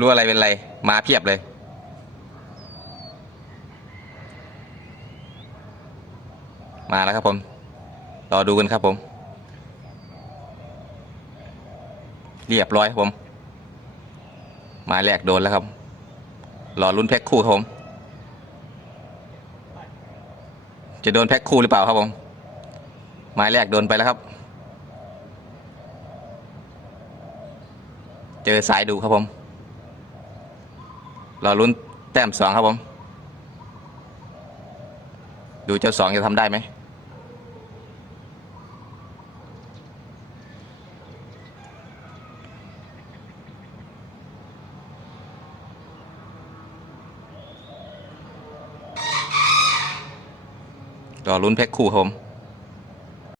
รู้อะไรเป็นไร มาเพียบเลย มาแล้วครับผม รอดูกันครับผม เรียบร้อยครับผม มาแรกโดนแล้วครับ รอลุ้นแพ็คคู่ครับผม จะโดนแพ็คคู่หรือเปล่าครับผม มาแรกโดนไปแล้วครับเจอสายดูครับผม รอลุ้นแต้มสองครับผม ดูเจ้าสองจะทำได้ไหมรอลุ้นแพ็คคู่ครับผม